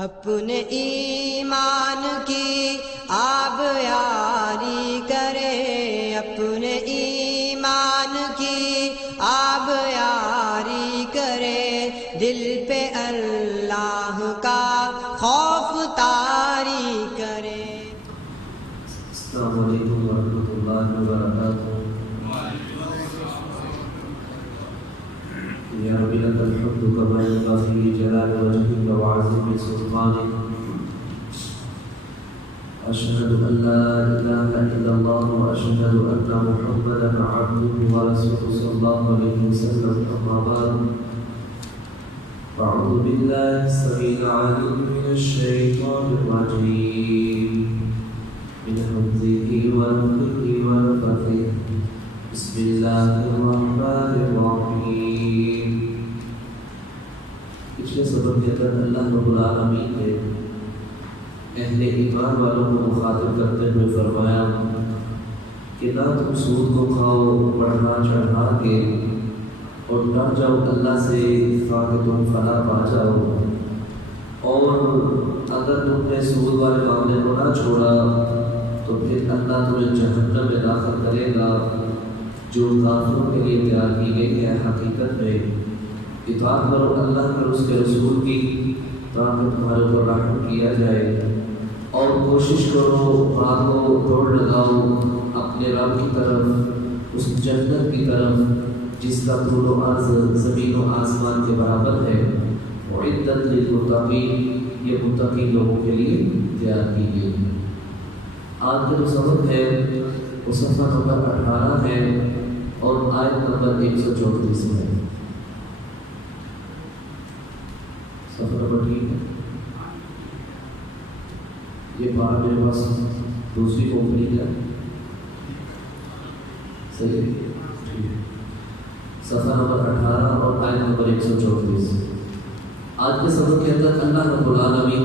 اپنے ایمان کی آب یاری کرے، اپنے ایمان کی آب یاری کرے، دل پہ اللہ کا خوف طاری کرے۔ السلام علیکم ورحمۃ اللہ وبرکاتہ۔ یا رب لک الحمد کما ينبغي لجلال وجهك وعظیم سلطانك، اشهد ان لا اله الا الله واشهد ان محمدا عبده ورسوله صلی اللہ علیہ وسلم، اما بعد فاعوذ بالله السميع العليم من الشیطان الرجیم من همزه ونفخه ونفثه، بسم اللہ الرحمن الرحیم۔ پچھلے سبق کے اندر اللہ رب العالمین نے اہل ایمان والوں کو مخاطب کرتے ہوئے فرمایا کہ نہ تم سود کو کھاؤ بڑھا چڑھا کے، اور ڈر جاؤ اللہ سے تاکہ تم فلاح پا جاؤ، اور اگر تم نے سود والے معاملے کو نہ چھوڑا تو پھر اللہ تمہیں جہنم میں داخل کرے گا جو کافروں کے لیے تیار کی گئی ہے۔ حقیقت میں اطاعت کرو اللہ اور اس کے رسول کی تاکہ تمہارے اوپر رحم کیا جائے، اور کوشش کرو، بھاگو، دوڑ لگاؤ اپنے رب کی طرف، اس جنت کی طرف جس کا طول و عرض زمین و آسمان کے برابر ہے۔ اعدت للمتقین، یہ متقی لوگوں کے لیے تیار کی گئی ہے۔ آج کا جو سبق ہے وہ صفحہ نمبر 18 ہے اور آیت نمبر 134 ہے۔ صفحہ نمبر ٹھیک ہے؟ یہ بار میرے پاس دوسری کمپنی کا صحیح، صفحہ نمبر 18 اور آیت نمبر 134۔ آج کے سبق کے اندر اللہ رب العالمین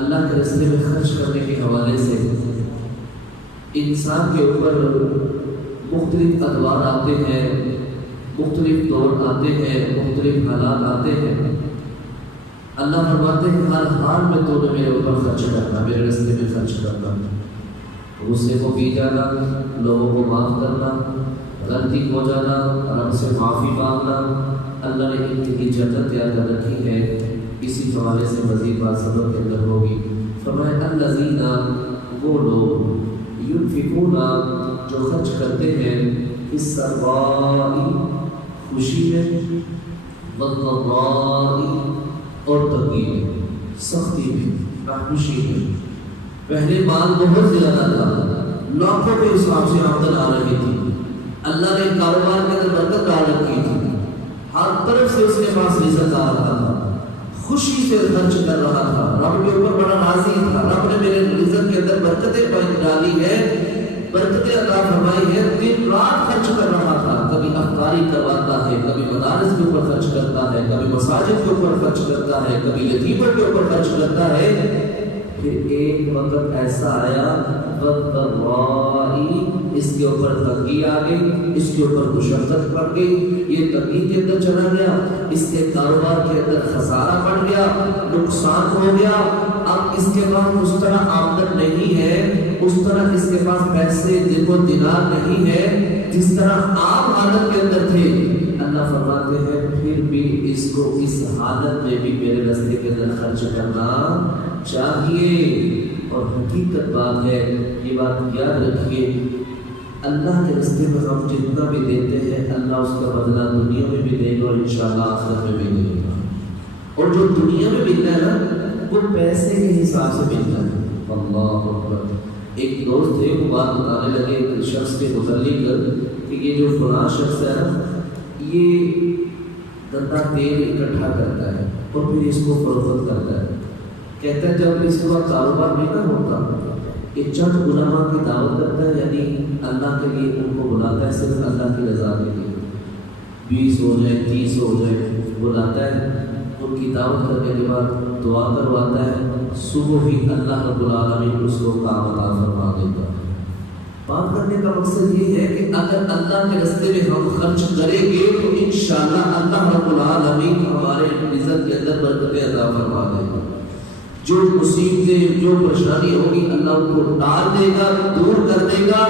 اللہ کے راستے میں خرچ کرنے کے حوالے سے انسان کے اوپر مختلف ادوار آتے ہیں، مختلف دور آتے ہیں، مختلف حالات آتے ہیں۔ اللہ فرماتے ہیں ہر حال میں تو نے میرے اوپر خرچ کرنا، میرے راستے میں خرچ کرنا، غصے کو پی جانا، لوگوں کو معاف کرنا، غلطی ہو جانا، رب سے معافی مانگنا۔ اللہ نے ان کی جنت تیار کر رکھی ہے۔ اسی حوالے سے مزید بات سبق کے اندر ہوگی۔ فرمایا الذین، وہ لوگ، ينفقون، جو خرچ کرتے ہیں، السراء، خوشی میں، والضراء، اور تنگی میں، سختی میں، خوشی میں۔ پہلے مال بہت زیادہ تھا، لاکھوں کے حساب سے آمدن آ رہی تھی، اللہ نے کاروبار کے اندر برکت ڈال رکھی تھی، ہر طرف سے اس کے پاس رزق آ رہا تھا، خوشی سے خرچ کر رہا تھا، رب کے اوپر بڑا راضی تھا، رب نے میرے رزق کے اندر برکتیں ڈالی ہے، برکتیں عطا فرمائی ہے، دن رات خرچ کر رہا تھا۔ کبھی افطاری کرواتا ہے، کبھی مدارس کے اوپر خرچ کرتا ہے، کبھی مساجد کے اوپر خرچ کرتا ہے، کبھی یتیموں کے اوپر خرچ کرتا ہے۔ پھر ایک وقت ایسا آیا والضرائی، اس کے اوپر تنگی آ گئی، اس کے اوپر مشقت پڑ گئی، یہ تنگی کے اندر چلا گیا، اس کے کاروبار کے اندر خسارہ پڑ گیا، نقصان ہو گیا۔ اب اس کے پاس اس طرح آمدن نہیں ہے، اس طرح اس کے پاس پیسے درہم و دینار نہیں ہے جس طرح عام حالت کے اندر تھے۔ اللہ فرماتے ہیں پھر بھی اس کو اس حالت میں بھی میرے راستے کے اندر خرچ کرنا چاہیے۔ اور حقیقت بات ہے، یہ بات یاد رکھیے، اللہ کے راستے میں ہم جتنا بھی دیتے ہیں اللہ اس کا بدلہ دنیا میں بھی دے گا اور انشاءاللہ آخرت میں بھی دے گا۔ اور جو دنیا میں ملتا ہے نا وہ پیسے کے حساب سے ملتا ہے۔ اللہ اکبر۔ ایک دوست تھے، وہ بات بتانے لگے ایک شخص کے متعلق کہ یہ جو فلاں شخص ہے نا، یہ گندا تیل اکٹھا کرتا ہے اور پھر اس کو فروخت کرتا ہے۔ کہتا ہے جب اس کا کاروبار نہیں نہ ہوتا، یہ چند علماء کی دعوت کرتا ہے، یعنی اللہ کے لیے ان کو بلاتا ہے، صرف اللہ کی رضا کے لیے، 20 ہو جائے 30 ہو جائے، بلاتا ہے، ان کی دعوت کرنے کے بعد دعا کرواتا ہے، صبح ہی اللہ رب العالمین اس کو کام عطا فرما دیتا ہے۔ بات کرنے کا مقصد یہ ہے کہ اگر اللہ کے راستے میں ہم خرچ کریں گے تو انشاءاللہ اللہ رب العالمین ہمارے رزق کے اندر برکتیں عطا فرما دے گا. جو مصیبتیں جو پریشانی ہوگی اللہ ان کو ٹال دے گا, دور کر دے گا.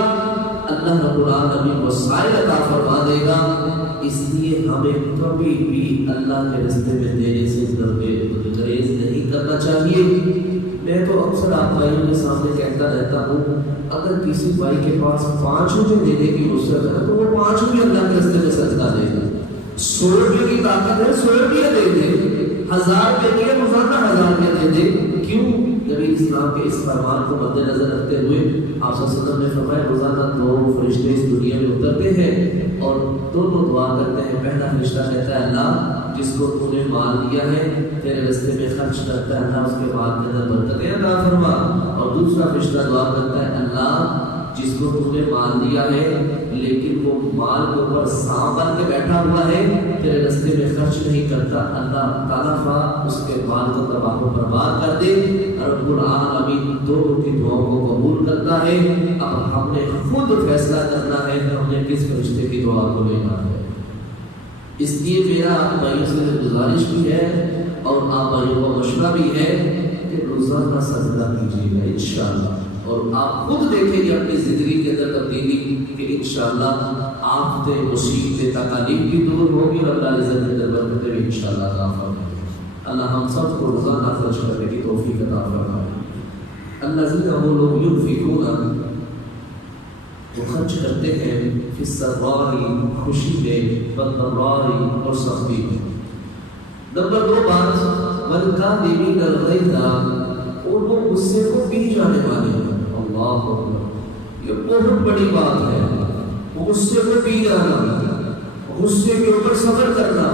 اللہ رب العالمین وسائل عطا فرما دے گا. اس لیے ہمیں کبھی بھی اللہ کے راستے میں دینے سے گریز نہیں کرنا چاہیے. میں تو اکثر آپ بھائیوں کے سامنے کہتا رہتا ہوں, اگر کسی بھائی کے پاس 5 روپے دینے کی وسعت ہے تو وہ 5 روپے اللہ کے راستے میں صدقہ دے گا. 100 روپے کی طاقت ہے 100 روپے دے دے, 1000 روپے کی روزانہ 1000 روپے دے دے. کیوں؟ نبی اسلام کے اس فرمان کو مد نظر رکھتے ہوئے آپ صلی اللہ علیہ وسلم نے فرمایا روزانہ 2 فرشتے اس دنیا میں اترتے ہیں اور دونوں دعا کرتے ہیں. پہلا فرشتہ کہتا ہے اللہ جس کو تو نے مال دیا ہے تیرے راستے میں خرچ کرتا ہے اللہ اس کے مال کے اندر برکتیں عطا فرما. اور دوسرا فرشتہ دعا کرتا ہے اللہ جس کو تو نے مال دیا ہے لیکن وہ مال کے اوپر سانپ بن کے بیٹھا ہوا ہے تیرے راستے میں خرچ نہیں کرتا, اللہ تعالیٰ اس کے مال کو تباہ و برباد کر دے. اور رب العالمین دونوں کی دعاؤں کو قبول کرتا ہے. اب ہم نے خود فیصلہ کرنا ہے کہ ہم نے کس فرشتے کی دعا کو لینا ہے. اس لیے میرا آپ بھائیوں سے گزارش بھی ہے اور آپ بھائیوں کا مشورہ بھی ہے کہ روزانہ صدقہ کیجیے گا انشاءاللہ, اور آپ خود دیکھیں گے اپنی زندگی کے اندر تبدیلی کہ انشاءاللہ آفتیں مصیبتیں تکالیف بھی دور ہوگی اور اللہ رزق کے اندر برکتیں بھی انشاءاللہ عطا فرمائے. اللہ ہم سب کو روزانہ خرچ کرنے کی توفیق عطا فرمائے. الذین وہ لوگ ينفقون وہ خرچ کرتے ہیں فی السراء خوشی میں والضراء اور سختی میں. نمبر 2 بات والکاظمین الغیظ اور وہ غصے کو پی جانے والے ہیں. اللہ اکبر, یہ بہت بڑی بات ہے. غصے کو پی جانا, غصے کے اوپر صبر کرنا,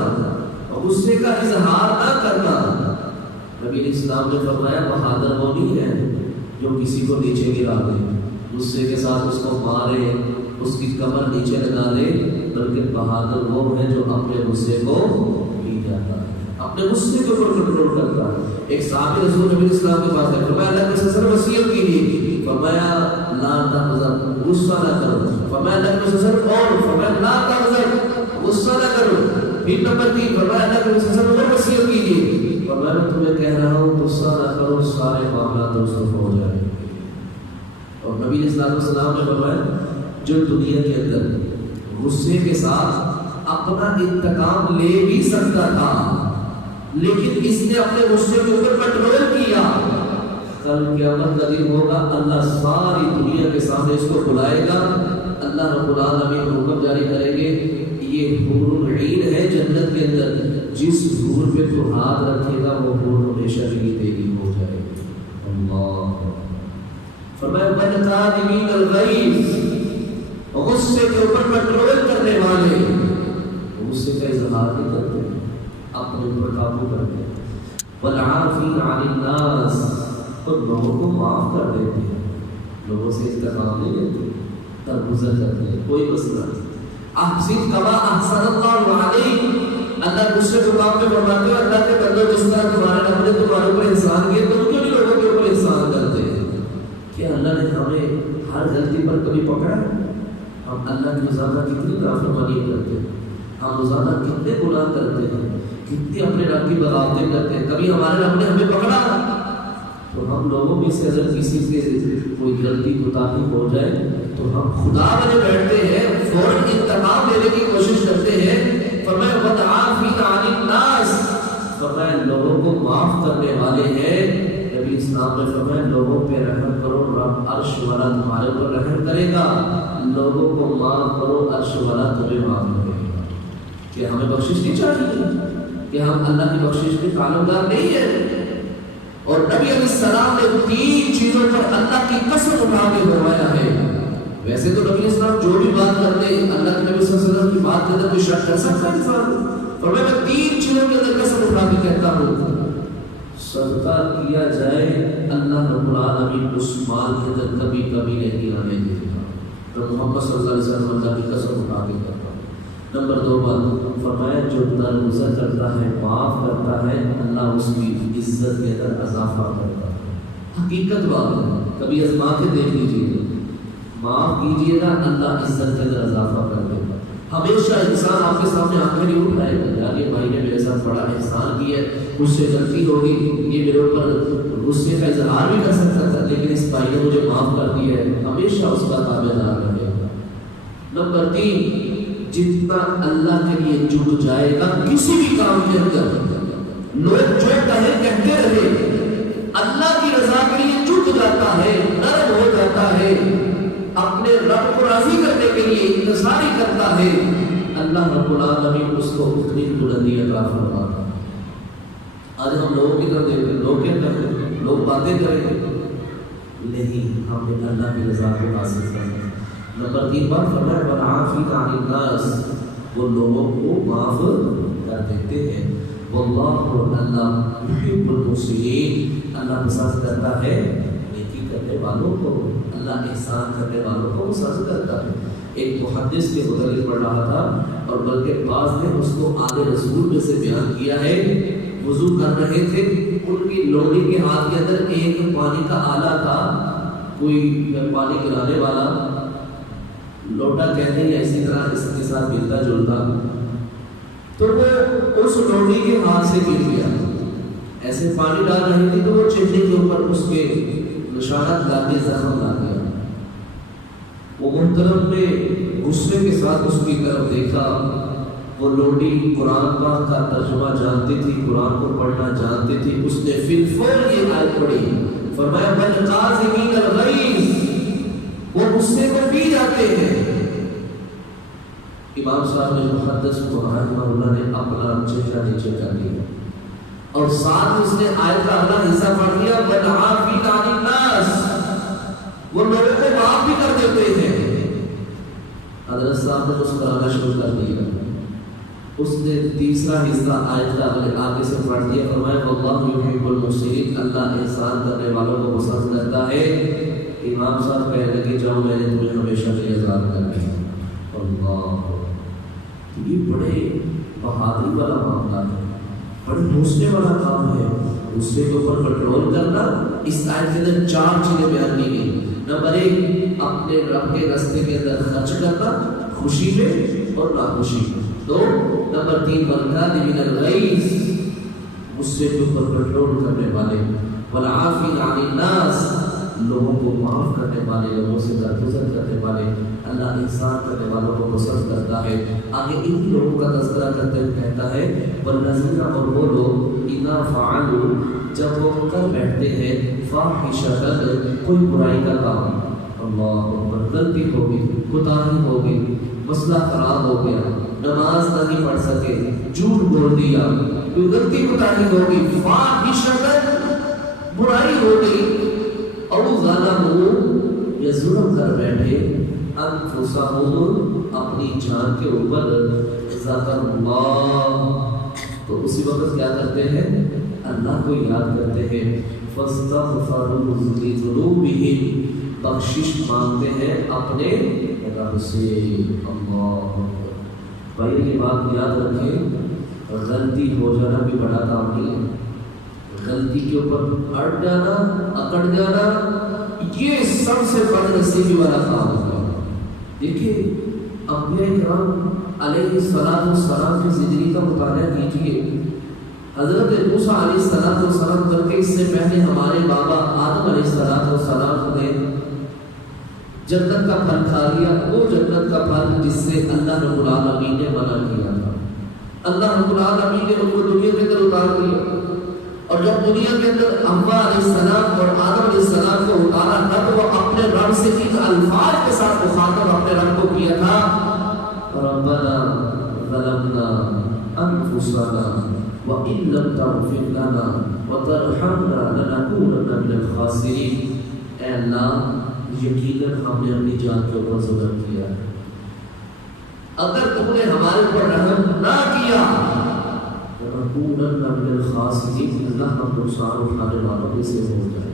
غصے کا اظہار نہ کرنا. نبی اسلام نے فرمایا بہادر وہ نہیں ہے جو کسی کو نیچے گرا دے, غصے کے ساتھ اس کو مارے, اس کی کمر نیچے لگا دے, بلکہ بہادر وہ ہے جو اپنے غصے کو پی جاتا ہے, اپنے غصے کے اوپر کنٹرول کرتا ہے. ایک صحابی رسول نبی اسلام کے پاس ہے, فرمایا اللہ کے رسول وصیت کیجیے, فرمایا لا تحزن غصہ نہ کرو, فرمایا اللہ کے رسول اور فرمایا لا تحزن غصہ نہ کرو. پھر نمبر 3 فرمایا اللہ کے رسول اور وصیت کیجیے, فرمایا میں تمہیں کہہ رہا ہوں غصہ نہ کرو سارے معاملات درست ہو جائیں گے. اور نبی صلی اللہ علیہ وسلم نے فرمایا جو دنیا کے اندر غصے کے ساتھ اپنا انتقام لے بھی سکتا تھا لیکن اس نے اپنے غصے کے اوپر کنٹرول کیا, کل قیامت کا دن ہوگا اللہ ساری دنیا کے سامنے اس کو بلائے گا. اللہ رب العالمین حکم جاری کریں گے یہ حور العین ہے جنت کے اندر, جس حور پہ تو ہاتھ رکھے گا وہ حور ہمیشہ کے لیے تیری ہو جائے گی. اللہ فرمایا والکاظمین الغیظ غصے کے اوپر کنٹرول کرنے والے, غصے کا اظہار نہیں کرتے, اپنے اوپر قابو کرتے ہیں. والعافین عن الناس اور لوگوں کو معاف کر دیتے ہیں, لوگوں سے انتقام نہیں لیتے, درگزر کرتے ہیں, کوئی مسئلہ نہیں. احسن کما احسن اللہ علیک, اللہ دوسرے مقام پہ فرماتے ہیں اللہ کے بندوں جس طرح تمہارے رب نے تمہارے اوپر احسان کیا تم کیوں نہیں لوگوں کے اوپر احسان کرتے ہیں. کہ اللہ نے ہمیں ہر غلطی پر کبھی پکڑا ہے؟ ہم اللہ کی روزانہ کتنی نافرمانی کرتے ہیں, ہم روزانہ کتنے گناہ کرتے ہیں, کتنی اپنے رب کی بغاوتیں کرتے ہیں, کبھی ہمارے رب نے ہمیں پکڑا؟ تو ہم لوگوں میں سے اگر کسی سے کوئی غلطی کوتاہی ہو جائے تو ہم خدا بنے بیٹھتے ہیں, فوراً انتقام لینے کی کوشش کرتے ہیں. فرمایا والعافین عن الناس, فرمایا لوگوں کو معاف کرنے والے ہیں. نبی اسلام نے فرمایا لوگوں پہ رحم کرو رب عرش والا تمہارے اوپر رحم کرے گا, لوگوں کو معاف کرو عرش والا تمہیں معاف کرے گا. کہ ہمیں بخشش نہیں چاہیے کہ ہم اللہ کی بخشش میں تعلقدار نہیں ہیں. اور نبی علیہ السلام نے 3 چیزوں پر اللہ کی قسم اٹھا کے فرمایا ہے. ویسے تو نبی اسلام جو بھی بات کرتے ہیں اللہ کے نبی صلی اللہ علیہ وسلم کی بات کے اندر کوئی شک کر سکتا ہے انسان, اور میں 3 چیزوں کے اندر قسم اٹھا کے کہتا ہوں صدقہ کیا جائے اللہ رب العالمین اس مال کے اندر کبھی کبھی نہیں آنے دے گا. تو محمد صلی اللہ علیہ وسلم اللہ کی قسم اٹھا کے کہتا ہوں. نمبر 2 بات فرمایا جو درگزر کرتا ہے معاف کرتا ہے اللہ اس کی عزت کے اندر اضافہ کرتا ہے. حقیقت بات ہے, کبھی آزما کے دیکھ لیجیے. معاف کیجیے گا، اللہ عزت کے اندر اضافہ کر دے گا۔ ہمیشہ انسان آپ کے سامنے آنکھیں نہیں اٹھائے گا، یار یہ بھائی نے میرے ساتھ بڑا احسان کیا ہے، مجھ سے غلطی ہوگی، یہ میرے اوپر غصے کا اظہار بھی کر سکتا تھا، لیکن اس بھائی نے مجھے معاف کر دیا ہے، ہمیشہ اس کا تابع دار رہے گا۔ نمبر 3، جتنا اللہ کے لیے جھک جائے گا کسی بھی کام کے اندر، لوگ جو کہتے رہے، اللہ کی رضا کے لیے جھک جاتا ہے، نرم ہو جاتا ہے، اپنے رب کو راضی کرنے کے لیے انتصاری کرتا ہے، اللہ رب العالمین اس کو اتنی بلندی عطا فرماتا ہے۔ آج ہم لوگوں کی طرف دیکھتے ہیں، لوگ کیا کرتے ہیں، لوگ باتیں کریں، نہیں، ہم نے اللہ کی رضا کو حاصل کرنا ہے۔ نمبر 3 بات فرمایا والعافین عن الناس، وہ لوگوں کو معاف کر دیتے ہیں۔ واللہ، اللہ یحب المحسنین، اللہ پسند کرتا ہے نیکی کرنے والوں کو، اللہ احسان کرنے والوں کو پسند کرتا ہے۔ ایک محدث کے متعلق پڑھ رہا تھا، اور بلکہ بعض نے اس کو آل رسول میں سے بیان کیا ہے۔ وضو کر رہے تھے، ان کی لوڑی کے ہاتھ کے اندر ایک پانی کا آلہ تھا، کوئی پانی گرانے والا لوٹا کہتے ہیں یا اسی طرح اس کے ساتھ ملتا جلتا، تو وہ اس لوڑی کے ہاتھ سے گر گیا۔ ایسے پانی ڈال رہی تھی تو وہ چہرے کے اوپر اس کے نشانات لا کے زخم لا گیا۔ وہ محترم نے غصے کے ساتھ اس کی طرف دیکھا، وہ لوڈی قرآن پاک کا ترجمہ جانتی تھی، قرآن کو پڑھنا جانتی تھی، اس نے فی الفور یہ آیت پڑھی، فرمایا والقاظمین الغیظ، وہ غصے کو پی جاتے ہیں۔ امام صاحب نے محدث رحمہ اللہ نے اپنا چہرہ نیچے کر دیا، اور ساتھ اس نے آیت کا اگلا حصہ پڑھ دیا والعافین عن الناس، وہ لوگوں کو معاف بھی کر دیتے ہیں۔ حضرت صاحب نے مسکرانا شروع کر دیا۔ اس نے تیسرا حصہ آیت کا آگے سے پڑھ دیا، فرمایا واللہ یحب المحسنین، اللہ احسان کرنے والوں کو پسند کرتا ہے۔ امام صاحب کہنے لگے جاؤ میں نے تمہیں ہمیشہ کے لیے آزاد کر دیا۔ اللہ، یہ بڑے بہادری والا معاملہ ہے، بڑے حوصلے والا کام ہے، غصے کے اوپر کنٹرول کرنا۔ اس آیت کے اندر 4 چیزیں بیان کی گئی۔ نمبر 1، اپنے رب کے راستے کے اندر خرچ کرنا، خوشی میں اور ناخوشی میں۔ 2، نمبر 3، والکاظمین الغیظ، غصے کے اوپر کنٹرول کرنے والے، والعافین عن الناس، لوگوں کو معاف کرنے والے، لوگوں سے درگزر کرنے والے، اللہ احسان کرنے والوں کو پسند کرتا ہے۔ آگے ان لوگوں کا تذکرہ کرتے ہوئے کہتا ہے والذین، اور وہ لوگ اذا فعلوا، جب وہ کر بیٹھتے ہیں فاحشۃ، کوئی برائی کا کام، اللہ اکبر، غلطی ہوگی، کوتاہی ہوگی، مسئلہ خراب ہو گیا، نماز نہیں پڑھ سکے، جھوٹ بول دیا، کوئی غلطی کوتاہی ہوگی، فاحشۃ، برائی ہو گئی، اور ظلموا، یا ظلم کر بیٹھے، انفسہم، اپنی جان کے اوپر، ذکروا اللہ، تو اسی وقت کیا کرتے ہیں، اللہ کو یاد کرتے ہیں، فاستغفروا لذنوبہم، بخشش مانگتے ہیں اپنے رب سے۔ اللہ، بھائی یہ بات یاد رکھیں، غلطی ہو جانا بھی بڑا کام نہیں ہے، غلطی کے اوپر اڑ جانا، اکڑ جانا، یہ سب سے بڑی نصیبی والا کام ہے۔ دیکھیے انبیاء کرام علیہ السلام کی زندگی کا مطالعہ کیجیے۔ حضرت موسیٰ علیہ السلام بلکہ اس سے پہلے ہمارے بابا آدم علیہ السلام نے جنت کا پھل کھا لیا، وہ جنت کا پھل جس سے اللہ رب العالمین نے منع کیا تھا۔ اللہ رب العالمین نے ان کو دنیا کے اندر اتار دیا، اور جب دنیا کے اندر حوا علیہ السلام اور آدم علیہ السلام کو اتارا تھا تو وہ اپنے رب سے ان الفاظ کے ساتھ مخاطب اپنے رب کو کیا تھا، ربنا ظلمنا انفسنا وان لم تغفر لنا وترحمنا لنكونن من الخاسرین، اے اللہ یقیناً ہم نے اپنی جان کے اوپر ظلم کیا ہے، اگر تم نے ہمارے اوپر رحم نہ کیا لنكونن من الخاسرین، اللہ ہم نقصان اٹھانے والوں میں سے ہو جائے۔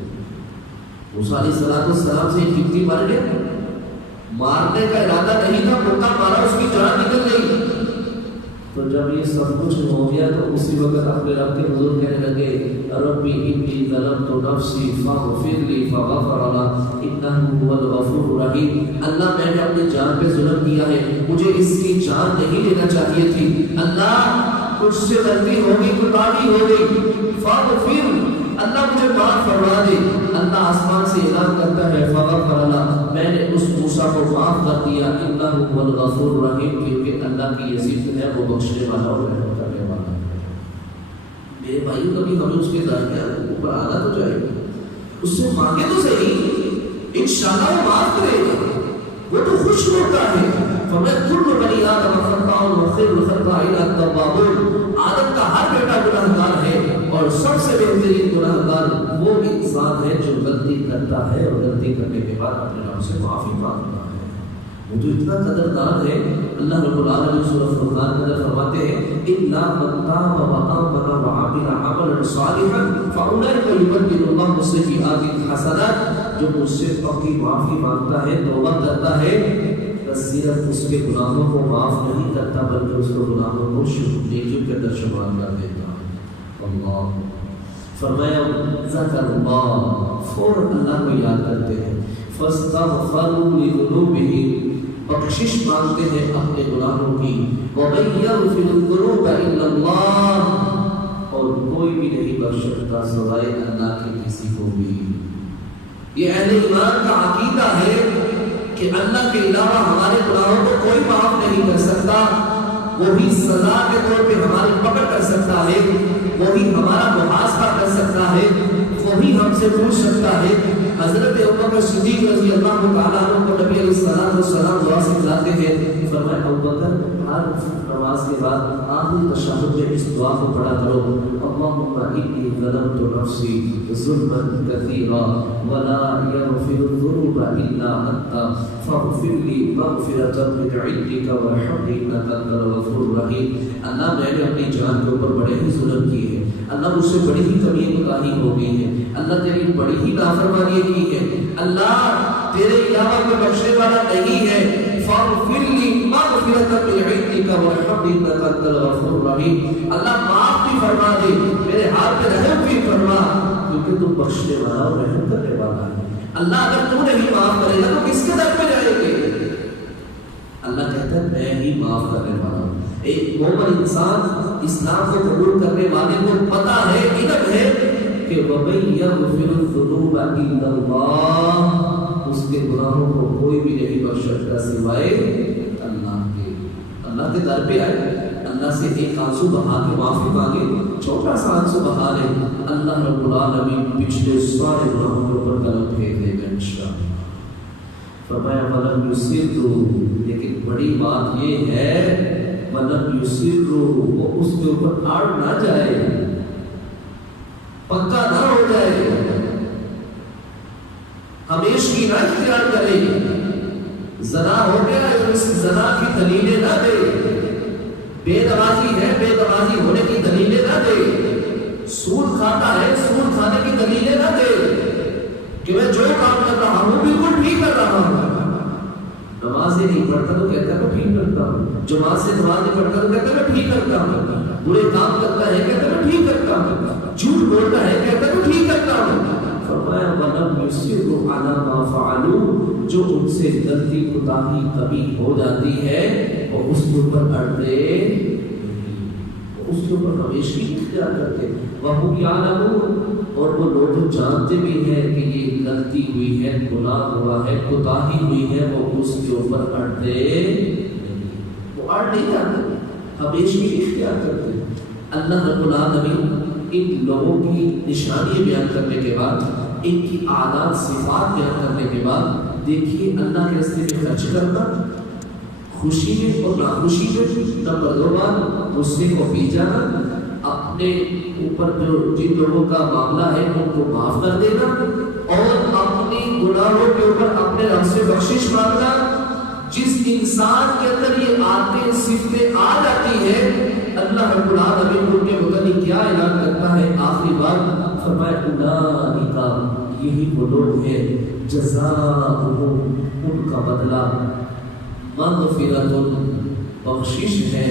موسیٰ علیہ السلام سے ایک گدی مر گیا، مارنے کا ارادہ نہیں تھا، موقع مارا، اس کی جان نکل گئی، تو جب یہ سب کچھ ہو گیا تو اسی وقت اپنے رب کے حضور کہنے لگے ربی انی ظلمت نفسی فاغفر لی فغفر له انه هو الغفور الرحیم. اللہ میں نے اپنی جان پہ ظلم کیا ہے، مجھے اس کی جان نہیں لینا چاہیے تھی. اللہ مجھ سے غلطی ہو گئی، کوتاہی ہو گئی، فاغفر، اللہ مجھے معاف فرما دے. اللہ آسمان سے اعلان کرتا ہے فغفر له، میں نے اس موسیٰ کو معاف کر دیا. انہ هو الغفور الرحیم، کیونکہ اللہ کی یہ صفت ہے، وہ بخشنے والا اور رحم کرنے والا. میرے بھائیوں کبھی ہمیں اس کے درمیان اوپر آنا تو جائے گا، اس سے مانگے تو صحیح، انشاءاللہ وہ معاف کرے گا، وہ تو خوش ہوتا ہے. فَمَنْ كُلُّ بَنِي آدَمَ خَطَّاءٌ وَخَيْرُ الْخَطَّائِينَ التَّوَّابُونَ. آدم کا ہر بیٹا گناہ گار ہے اور سب سے بہترین گناہ گار وہ انسان ہے جو غلطی کرتا ہے اور غلطی کرنے کے بعد اپنے رب سے معافی مانگتا ہے. وہ تو اتنا قدردان ہے. اللہ رب العالمین سورۃ فرقان میں فرماتے ہیں اِلَّا مَن تَابَ وَآمَنَ وَعَمِلَ عَمَلًا صَالِحًا فَأُولَٰئِكَ يُبَدِّلُ اللَّهُ سَيِّئَاتِهِمْ حَسَنَاتٍ. جو مجھ سے پکی معافی مانگتا ہے، توبہ کرتا ہے، بس صرف اس کے گناہوں کو معاف نہیں کرتا بلکہ اس کو گناہوں کو نیکیوں کے اندر شمار کر دیتا ہے. اللہ فرمایا ذکر اللہ، فوراً اللہ کو یاد کرتے ہیں. فاستغفروا لذنوبهم، بخشش مانگتے ہیں اپنے گناہوں کی. وَمَن يَغْفِرُ الذُّنُوبَ إِلَّا اللَّهُ، اور کوئی بھی نہیں بخش سکتا سوائے اللہ کے کسی کو بھی. یہ اہل ایمان کا عقیدہ ہے کہ اللہ کے علاوہ ہمارے گناہوں کو کوئی معاف نہیں کر سکتا. وہی سزا کے طور پہ ہماری پکڑ کر سکتا ہے، وہی ہمارا محاسبہ کر سکتا ہے، وہی ہم سے پوچھ سکتا ہے. حضرت ابوبکر صدیق رضی اللہ تعالیٰ عنہ کو نبی علیہ السلام دعا سکھلاتے ہیں. فرمایا ابوبکر ہر نماز کے بعد آخری تشہد میں اس دعا کو پڑھا کرو اللہم انی ظلمت نفسی ظلما کثیرا ولا یغفر الذنوب الا انت فاغفر لی مغفرۃ من عندک وارحمنی انک انت الغفور الرحیم. اللہ میں نے اپنی جان کے اوپر بڑے ہی ظلم کیے ہیں، اللہ مجھ سے بڑی ہی کمی کوتاہی ہو گئی ہے، اللہ تیری بڑی ہی نافرمانی کی ہے، اللہ تیرے علاوہ کوئی بخشنے والا نہیں ہے. فاغفر لی مغفرۃ من عندک وارحمنی انک انت الغفور الرحیم. اللہ معاف بھی فرما دے، میرے ہاتھ پہ رحم بھی فرما، کیونکہ تو بخشنے والا اور رحم کرنے والا ہے. اللہ اگر تو نہیں معاف کرے گا تو کس کے در پہ جائیں گے؟ اللہ کہتا ہے میں ہی معاف کرنے والا ہوں. ایک مومن انسان اسلام کو قبول کرنے والے کو پتہ ہے، علم ہے کہ وَمَن يَغْفِرُ الذُّنُوبَ إِلَّا اللَّهُ، اس کے گناہوں کو کوئی بھی نہیں بخش سکتا سوائے اللہ کے. اللہ کے در پہ آئے، اللہ سے ایک آنسو بہا کے معافی مانگے، چھوٹا سا آنسو بہا لے، اللہ رب العالمین پچھلے سارے گناہوں کے اوپر قلم پھینک دے گا انشاءاللہ. فرمایا وَلَمْ يُصِرُّوا، لیکن بڑی بات یہ ہے وَلَمْ يُصِرُّوا، وہ اس کے اوپر اڑ نہ جائے، پکا نہ ہو جائے، ہمیشگی نہ اختیار کرے. زنا ہو گیا ہے اس زنا کی دلیلیں نہ دے، بے نمازی ہے بے نمازی ہونے کی دلیلیں نہ دے، سود کھاتا ہے سود کھانے کی دلیلیں نہ دے کہ میں جو کام کر رہا ہوں بالکل ٹھیک کر رہا ہوں. نماز نہیں پڑھتا تو کہتا ہے میں ٹھیک کرتا ہوں، جماعت سے نماز نہیں پڑھتا تو کہتا ہے میں ٹھیک کرتا ہوں، برے کام کرتا ہے کہتا ہے میں ٹھیک کرتا ہوں، جھوٹ بولتا ہے کہتا ہے میں ٹھیک کرتا ہوں. فرمایا وَلَمْ يُصِرُّوا عَلَىٰ مَا فَعَلُوا، جو ان سے غلطی کوتاہی کبھی ہو جاتی ہے وہ اس کے اوپر اڑتے اس کے اوپر ہمیشہ اختیار کرتے. وَهُمْ يَعْلَمُونَ، اور وہ لوگ جانتے بھی ہیں کہ یہ غلطی ہوئی ہے، گناہ ہوا ہے، کوتاہی ہوئی ہے، وہ اس کے اوپر اڑتے وہ اڑ نہیں جاتے، ہمیشہ اختیار کرتے. اللہ رب العالمین ان لوگوں کی نشانی بیان کرنے کے بعد، ان کی عادات صفات بیان کرنے کے بعد، دیکھیے اللہ کے راستے میں خرچ کرنا، خوشی میں اور ناخوشی میں. نمبر 2 بات غصے کو پی جانا، اپنے اوپر جو جن لوگوں کا معاملہ ہے ان کو معاف کر دینا، اور اپنی گناہوں کے اوپر اپنے رب سے بخشش مانگنا. جس انسان کے اندر یہ عادتیں صفتیں آ جاتی ہے، اللہ رب العالمین ان کے متعلق کیا اعلان کرتا ہے؟ آخری بات فرمایا اولئک، یہی وہ لوگ ہیں جزاؤہم، ان کا بدلہ مغفرۃ، بخشش ہے،